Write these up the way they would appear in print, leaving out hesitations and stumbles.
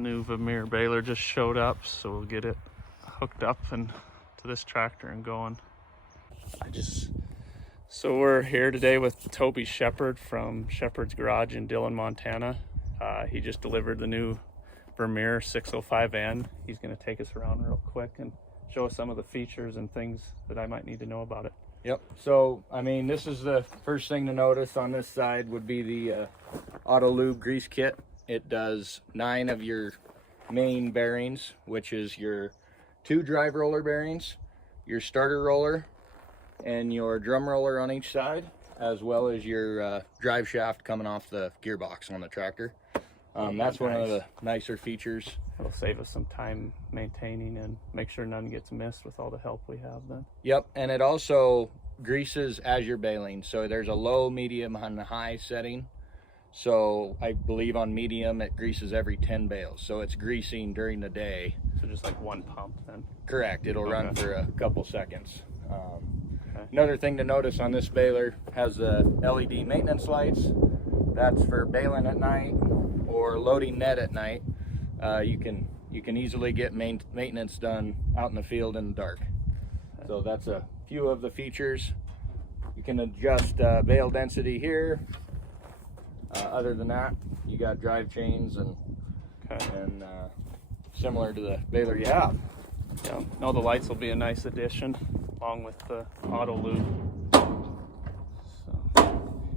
New Vermeer Baler just showed up, so we'll get it hooked up and to this tractor and going. So we're here today with Toby Shepard from Shepard's Garage in Dillon, Montana. He just delivered the new Vermeer 605N. He's going to take us around real quick and show us some of the features and things that I might need to know about it. Yep. So, I mean, this is the first thing to notice on this side would be the auto lube grease kit. It does 9 of your main bearings, which is your 2 drive roller bearings, your starter roller, and your drum roller on each side, as well as your drive shaft coming off the gearbox on the tractor. That's one of the nicer features. It'll save us some time maintaining and make sure none gets missed with all the help we have then. Yep, and it also greases as you're baling. So there's a low, medium, and high setting. So I believe on medium it greases every 10 bales. So it's greasing during the day. So just like one pump then? Correct, it'll run for a couple seconds. Okay. Another thing to notice on this baler has the LED maintenance lights. That's for baling at night or loading net at night. You can easily get maintenance done out in the field in the dark. So that's a few of the features. You can adjust bale density here. Other than that, you got drive chains and similar to the baler you have. Yeah, no, the lights will be a nice addition along with the auto lube.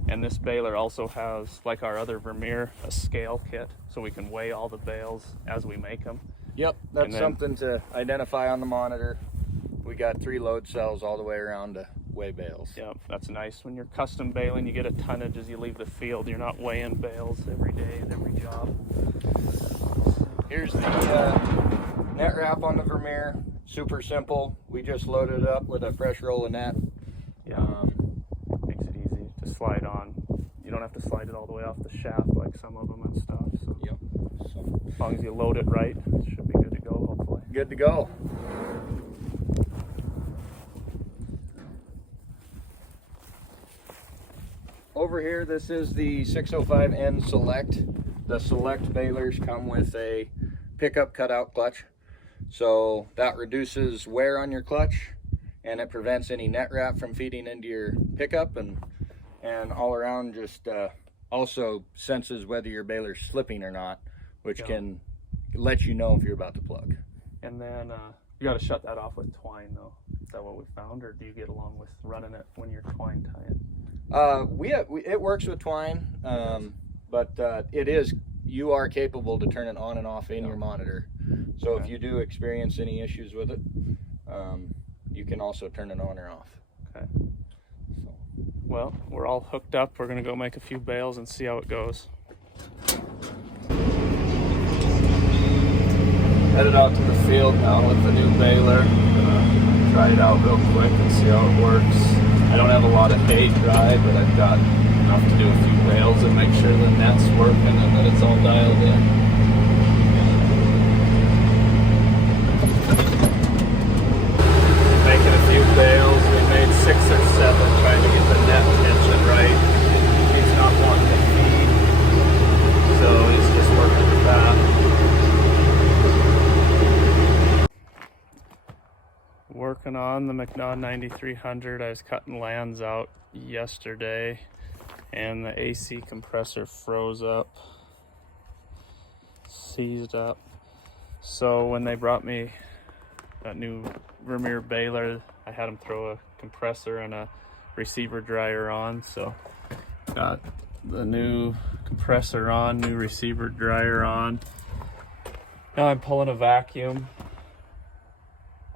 And this baler also has, like our other Vermeer, a scale kit, so we can weigh all the bales as we make them. Yep, that's something to identify on the monitor. We got 3 load cells all the way around to weigh bales. Yep, that's nice. When you're custom baling, you get a tonnage as you leave the field. You're not weighing bales every day at every job. Here's the net wrap on the Vermeer. Super simple. We just loaded it up with a fresh roll of net. Yeah. Makes it easy to slide on. You don't have to slide it all the way off the shaft like some of them and stuff. So. Yep. So, as long as you load it right, it should be good to go, hopefully. Good to go. Over here, this is the 605N Select. The Select balers come with a pickup cutout clutch. So that reduces wear on your clutch and it prevents any net wrap from feeding into your pickup, and all around just also senses whether your baler's slipping or not, which can let you know if you're about to plug. And then you got to shut that off with twine though. Is that what we found, or do you get along with running it when you're twine tying? It works with twine, but you are capable to turn it on and off in your monitor. So if you do experience any issues with it, you can also turn it on or off. Okay. So, well, we're all hooked up. We're going to go make a few bales and see how it goes. Headed out to the field now with the new baler. Try it out real quick and see how it works. I don't have a lot of hay dry, but I've got enough to do a few bales and make sure the net's working and that it's all dialed in. Making a few bales. We made 6 or 7 trying to get the net tension right. He's not wanting to feed, so he's just working with that. Working on the McNaught 9300. I was cutting lands out yesterday and the AC compressor froze up, seized up. So when they brought me that new Vermeer baler, I had them throw a compressor and a receiver dryer on. So got the new compressor on, new receiver dryer on. Now I'm pulling a vacuum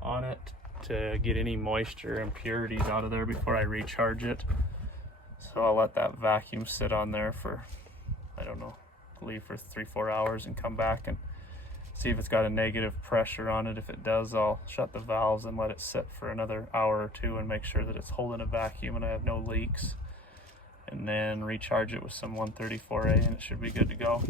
on it to get any moisture impurities out of there before I recharge it. So I'll let that vacuum sit on there for, I don't know, leave for 3-4 hours and come back and see if it's got a negative pressure on it. If it does, I'll shut the valves and let it sit for another hour or 2 and make sure that it's holding a vacuum and I have no leaks, and then recharge it with some 134A and it should be good to go.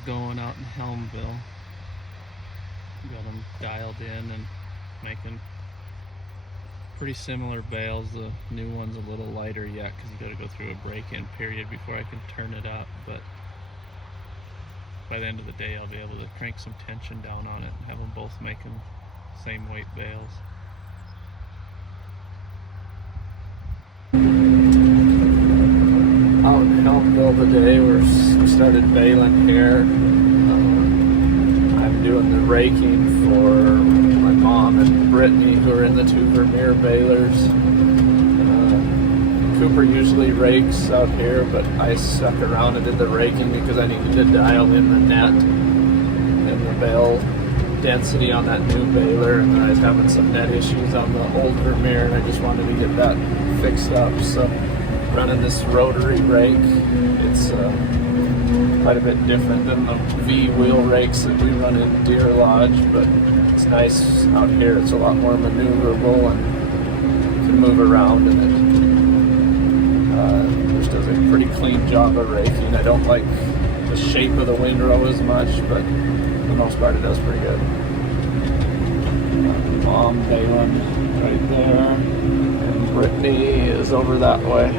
going out in Helmville. Got them dialed in and making pretty similar bales. The new one's a little lighter yet because you got to go through a break-in period before I can turn it up, but by the end of the day I'll be able to crank some tension down on it and have them both making same weight bales. Out in Helmville today, we started baling here. I'm doing the raking for my mom and Brittany, who are in the two Vermeer Balers. Cooper usually rakes out here, but I stuck around and did the raking because I needed to dial in the net and the bale density on that new baler, and I was having some net issues on the old Vermeer, and I just wanted to get that fixed up. So running this rotary rake, it's quite a bit different than the V wheel rakes that we run in Deer Lodge, but it's nice out here. It's a lot more maneuverable and you can move around in it. Which does a pretty clean job of raking. I don't like the shape of the windrow as much, but for the most part it does pretty good. Mom baling right there, and Brittany is over that way.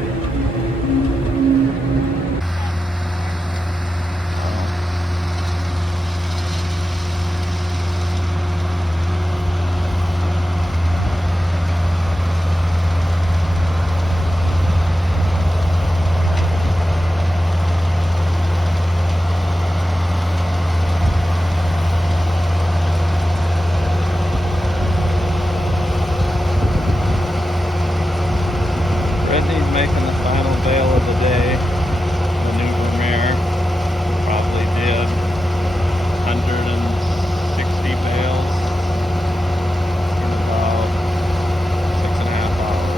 Brittany's making the final bale of the day. The new Vermeer probably did 160 bales in about 6.5 hours.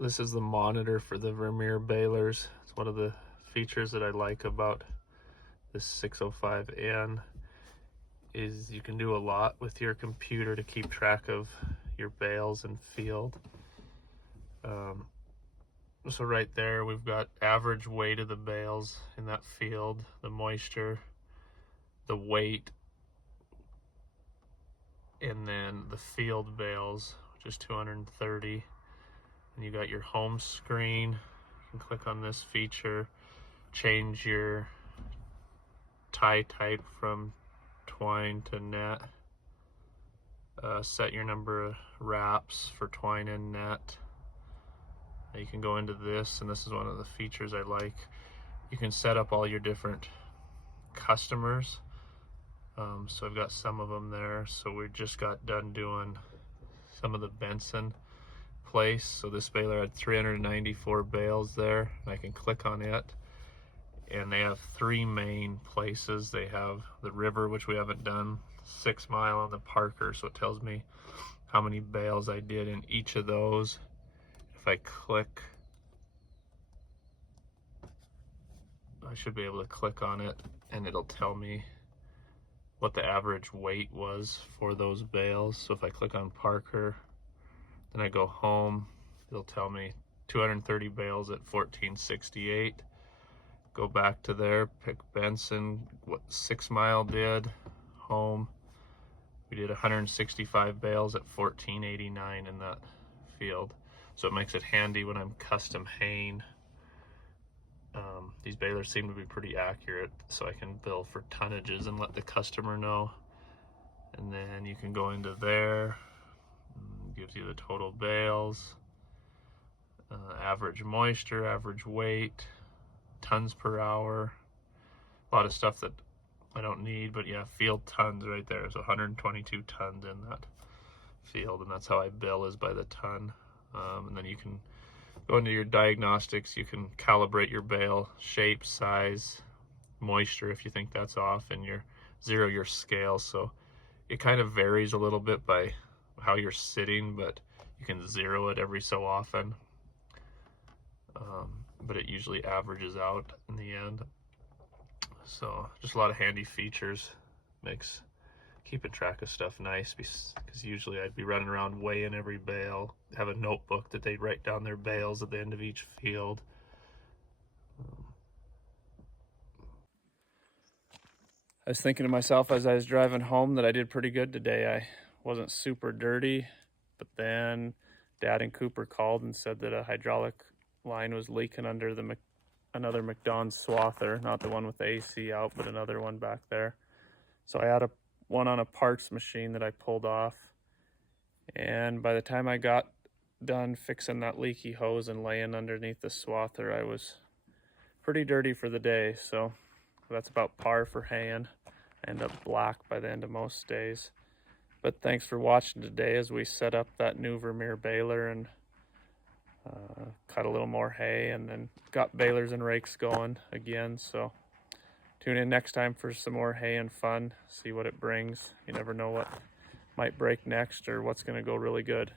This is the monitor for the Vermeer balers. It's one of the features that I like about this 605N is you can do a lot with your computer to keep track of your bales and field. So right there we've got average weight of the bales in that field, the moisture, the weight, and then the field bales, which is 230. And you got your home screen. You can click on this feature, change your tie type from twine to net, set your number of wraps for twine and net. You can go into this, and this is one of the features I like. You can set up all your different customers. So I've got some of them there. So we just got done doing some of the Benson place. So this baler had 394 bales there, and I can click on it, and they have 3 main places. They have the river, which we haven't done, 6 Mile, and the Parker, so it tells me how many bales I did in each of those. If I click, I should be able to click on it and it'll tell me what the average weight was for those bales. So if I click on Parker, then I go home, it'll tell me 230 bales at 1468. Go back to there, pick Benson, what 6 Mile did, home. We did 165 bales at 1489 in that field. So it makes it handy when I'm custom haying. These balers seem to be pretty accurate, so I can bill for tonnages and let the customer know. And then you can go into there, gives you the total bales, average moisture, average weight, tons per hour, a lot of stuff that I don't need, but yeah, field tons right there. So 122 tons in that field, and that's how I bill, is by the ton. And then you can go into your diagnostics, you can calibrate your bale, shape, size, moisture if you think that's off, and zero your scale. So it kind of varies a little bit by how you're sitting, but you can zero it every so often. But it usually averages out in the end. So just a lot of handy features. Makes keeping track of stuff nice, because usually I'd be running around weighing every bale, have a notebook that they'd write down their bales at the end of each field. I was thinking to myself as I was driving home that I did pretty good today. I wasn't super dirty, but then Dad and Cooper called and said that a hydraulic line was leaking under the another McDonald's Swather, not the one with the AC out, but another one back there. So I had one on a parts machine that I pulled off, and by the time I got done fixing that leaky hose and laying underneath the Swather, I was pretty dirty for the day. So that's about par for haying. I end up black by the end of most days. But thanks for watching today as we set up that new Vermeer baler and cut a little more hay, and then got balers and rakes going again. So tune in next time for some more hay and fun, see what it brings. You never know what might break next or what's going to go really good.